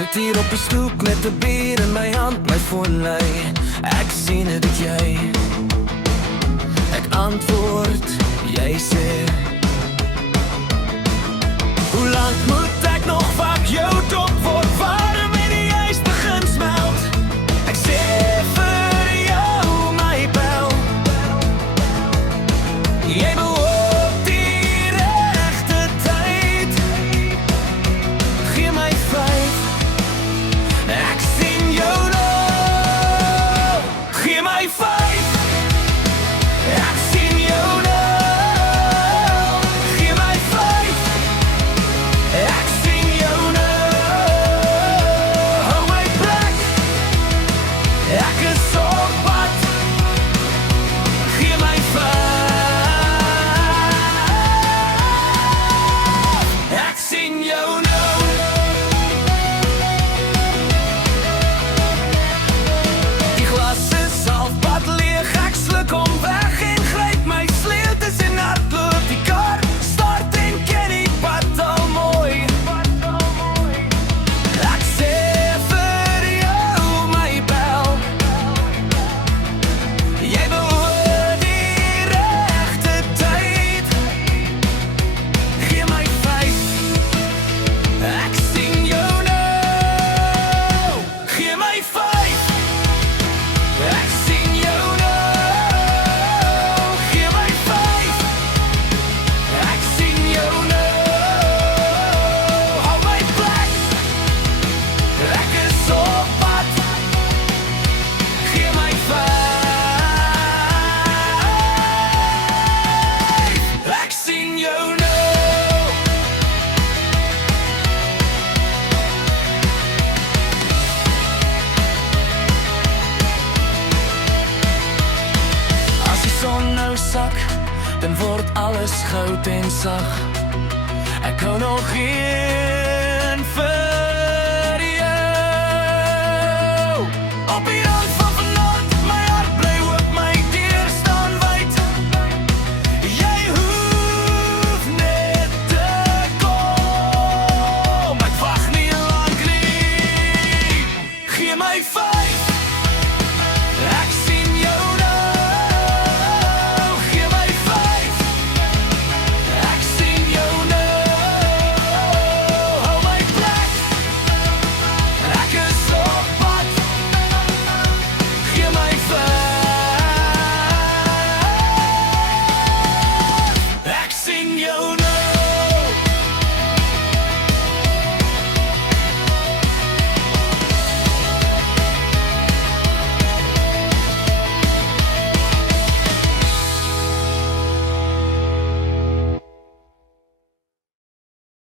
Sit hier op die stoep met 'n bier in my hand, my foon lei. Ek sien dit jy. Ek antwoord, jy sê. Hoe lank moet ek nog wag? Jou dop word warm en die ys begin smelt. Ek sê vir jou my bel. Jy behoort die regte tyd. Gee my 5. Ek sien jou nou. Gee my 5. Ek sien jou nou. Gee my 5. Ek sien jou nou. Hou my plek. Ek is op pad. Gee my 5. Ek sien jou nou. Die glas is halfpad leeg, ek sluk hom weg en gryp my sleutels en hardloop die kar. Start en ken die pad al mooi. Ek sê vir jou my bel. Jy behoort die regte tyd. Gee my 5. Ek sien jou nou. Gee my 5. Ek sien jou nou. Gee my 5. Ek sien jou nou. Hou my plek. Ek is op pad. Gee my 5. Ek sien jou nou. As die son nou sak, dan word alles goud en sag. Ek hou nog een vir